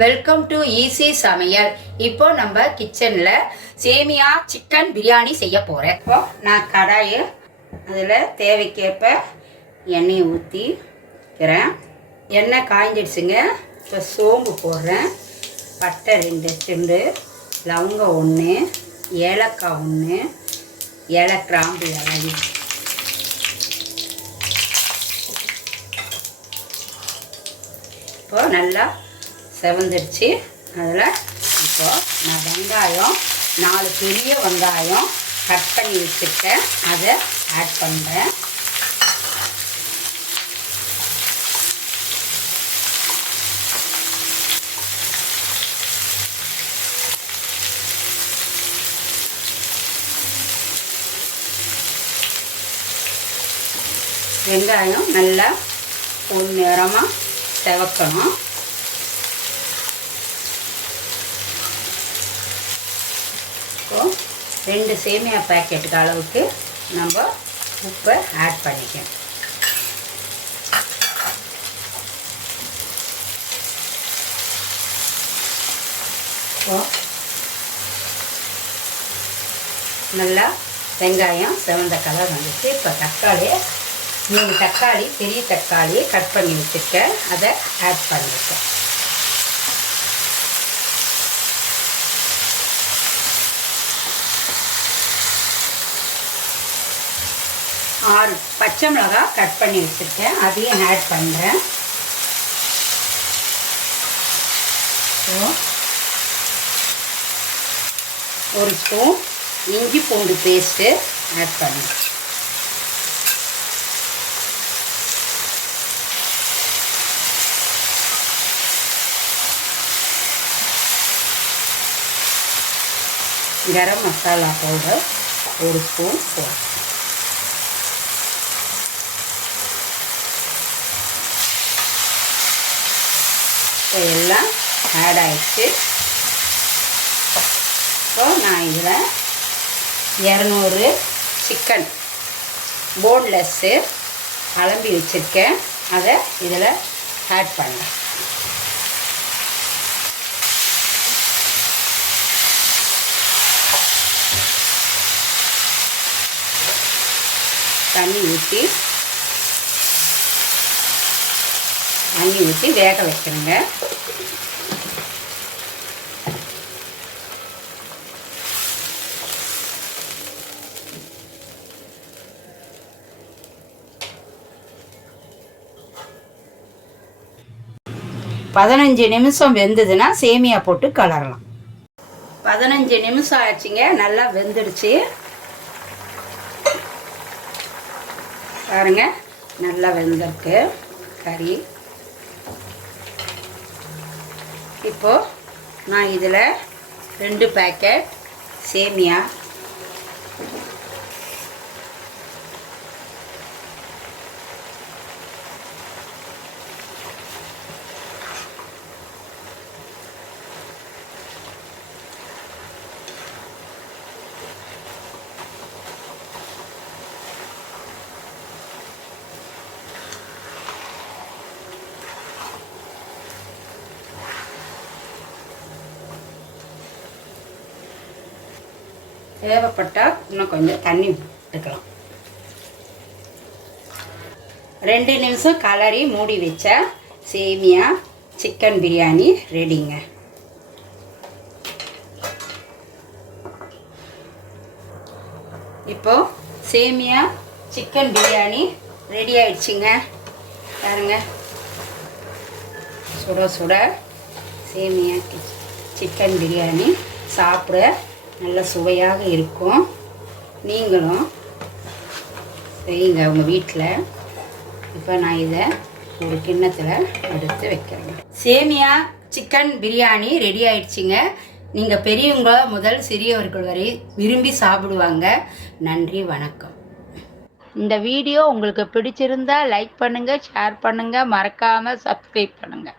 Welcome to easy சமையல் இப்போ நம்ம கிச்சனில் சேமியா சிக்கன் பிரியாணி செய்ய போகிறேன் இப்போ நான் கடாயை அதில் தேவைக்கேற்ப எண்ணெயை ஊற்றிக்கிறேன் எண்ணெய் காய்ஞ்சிடுச்சுங்க. இப்போ சோம்பு போடுறேன். பட்டை ரெண்டு துண்டு லவங்கம் ஒன்று ஏலக்காய் ஒன்று ஏலை கிராம்பு இலை. இப்போ நல்லா செவந்துடுச்சு. அதில் இப்போது நான் வெங்காயம் நாலு பெரிய வெங்காயம் கட் பண்ணி வச்சுருக்கேன். அதை ஆட் பண்ணுறேன் வெங்காயம் நல்லா பொன்னிறமாக செவக்கணும். இப்போ ரெண்டு சேமியா பேக்கெட்டுக்கு அளவுக்கு நம்ம உப்பை ஆட் பண்ணிக்கணும் இப்போ நல்லா வெங்காயம் செவந்த கலர் வந்துச்சு. இப்போ தக்காளி மூணு தக்காளி பெரிய தக்காளி கட் பண்ணி வச்சுருக்கேன். அதை ஆட் பண்ணியிருக்கேன் ஆறு பச்சை மிளகாய் கட் பண்ணி வச்சுருக்கேன். அதையும் ஆட் பண்ணுறேன் ஒரு ஸ்பூன் இஞ்சி பூண்டு பேஸ்ட்டு ஆட் பண்ணுறேன் கரம் மசாலா பவுடர் ஒரு ஸ்பூன் போடுறேன் இப்போ எல்லாம் ஆட் ஆயிடுச்சு. இப்போ நான் இதில் இரநூறு சிக்கன் போன்லெஸ்ஸு அலம்பி வச்சுருக்கேன். அதை இதில் ஆட் பண்ணேன் தண்ணி ஊற்றி தண்ணி ஊற்றி வேக வைக்கிறேங்க. பதினஞ்சு நிமிஷம் வெந்ததுன்னா சேமியா போட்டு கலரலாம். பதினஞ்சு நிமிஷம் ஆச்சுங்க நல்லா வெந்துடுச்சு. பாருங்க நல்லா வெந்திருக்கு. கறி. இப்போது நான் இதில் ரெண்டு பேக்கெட் சேமியா தேவைப்பட்டால் இன்னும் கொஞ்சம் தண்ணி விட்டுக்கலாம் ரெண்டு நிமிஷம் கலரி மூடி வச்ச சேமியா சிக்கன் பிரியாணி ரெடிங்க. இப்போ சேமியா சிக்கன் பிரியாணி ரெடி ஆயிடுச்சுங்க. பாருங்க. சுட சுட சேமியா சிக்கன் பிரியாணி சாப்பிட நல்ல சுவையாக இருக்கும். நீங்களும் செய்யுங்க உங்கள் வீட்டில் இப்போ நான் இதை ஒரு கிண்ணத்தில் எடுத்து வைக்கிறேங்க. சேமியா சிக்கன் பிரியாணி ரெடி ஆயிடுச்சுங்க. நீங்கள் பெரியவங்க முதல் சிறியவர்கள் வரை விரும்பி சாப்பிடுவாங்க. நன்றி வணக்கம். இந்த வீடியோ உங்களுக்கு பிடிச்சிருந்தா லைக் பண்ணுங்கள் ஷேர் பண்ணுங்கள் மறக்காமல் சப்ஸ்கிரைப் பண்ணுங்கள்